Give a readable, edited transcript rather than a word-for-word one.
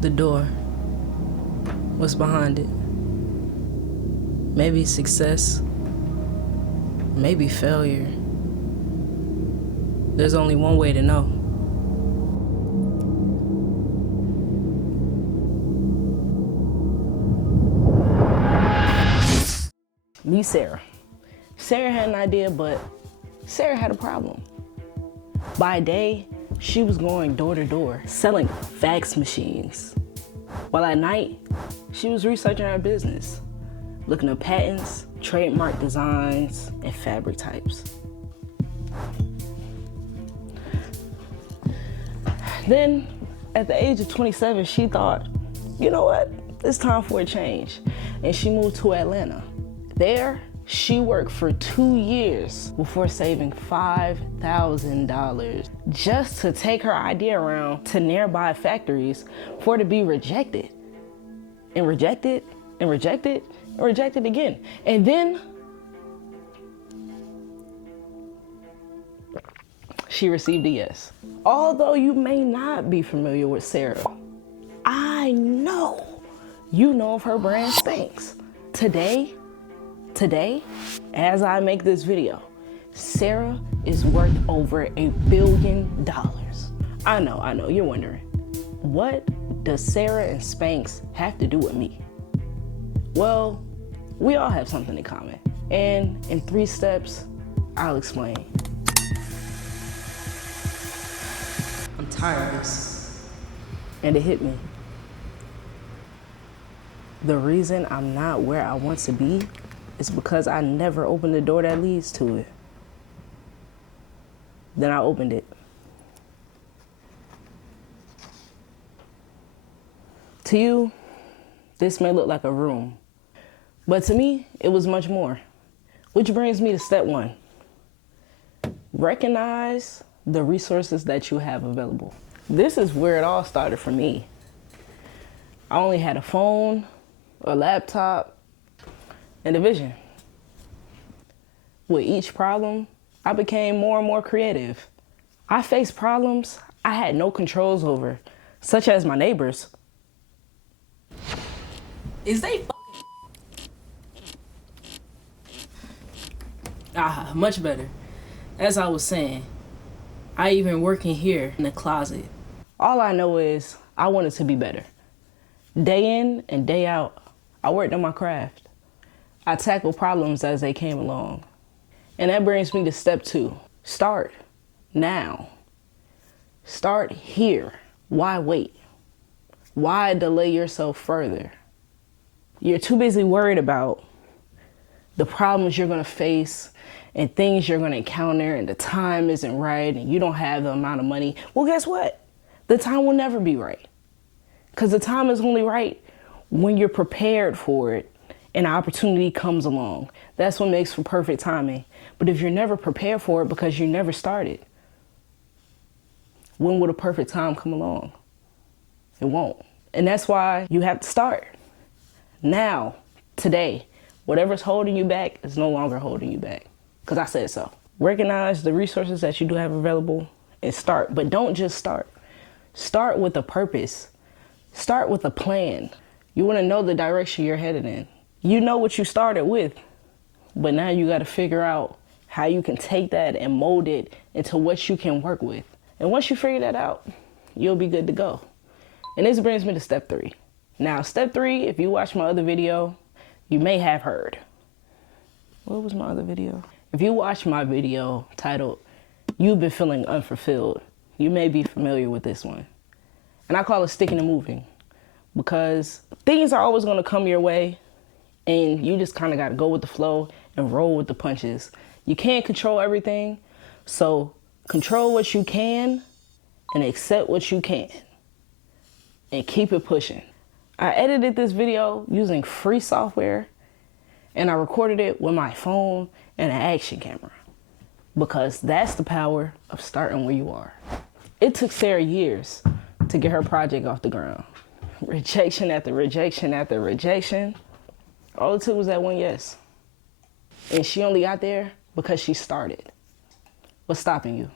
The door. What's behind it? Maybe success. Maybe failure. There's only one way to know. Meet Sara. Sara had an idea, but Sara had a problem. By day, she was going door to door, selling fax machines. While at night, she was researching her business, looking at patents, trademark designs, and fabric types. Then, at the age of 27, she thought, you know what? It's time for a change. And she moved to Atlanta. There, she worked for 2 years before saving $5,000 just to take her idea around to nearby factories for it to be rejected. And rejected, and rejected, and rejected again. And then she received a yes. Although you may not be familiar with Sara, I know you know of her brand Spanx. Today, as I make this video, Sara is worth over $1 billion. I know, you're wondering, what does Sara and Spanx have to do with me? Well, we all have something in common. And in 3 steps, I'll explain. I'm tired of this. And it hit me. The reason I'm not where I want to be is because I never opened the door that leads to it. Then I opened it. To you, this may look like a room, but to me, it was much more. Which brings me to step 1. Recognize the resources that you have available. This is where it all started for me. I only had a phone, a laptop, and a vision. With each problem, I became more and more creative. I faced problems I had no controls over, such as my neighbors. Is they much better. As I was saying, I even work in here in the closet. All I know is I wanted to be better. Day in and day out, I worked on my craft. I tackled problems as they came along. And that brings me to step 2. Start now. Start here. Why wait? Why delay yourself further? You're too busy worried about the problems you're gonna face and things you're gonna encounter, and the time isn't right and you don't have the amount of money. Well, guess what? The time will never be right. Because the time is only right when you're prepared for it and an opportunity comes along. That's what makes for perfect timing. But if you're never prepared for it because you never started, when will the perfect time come along? It won't. And that's why you have to start. Now, today, whatever's holding you back is no longer holding you back. Because I said so. Recognize the resources that you do have available and start. But don't just start. Start with a purpose. Start with a plan. You want to know the direction you're headed in. You know what you started with, but now you got to figure out how you can take that and mold it into what you can work with. And once you figure that out, you'll be good to go. And this brings me to step 3. Now, step 3, if you watch my other video, you may have heard. What was my other video? If you watch my video titled, "You've been feeling unfulfilled," you may be familiar with this one. And I call it sticking and moving, because things are always going to come your way and you just kind of got to go with the flow and roll with the punches. You can't control everything, so control what you can and accept what you can't and keep it pushing. I edited this video using free software and I recorded it with my phone and an action camera, because that's the power of starting where you are. It took Sara years to get her project off the ground. Rejection after rejection after rejection. All it took was that one yes. And she only got there because she started. What's stopping you?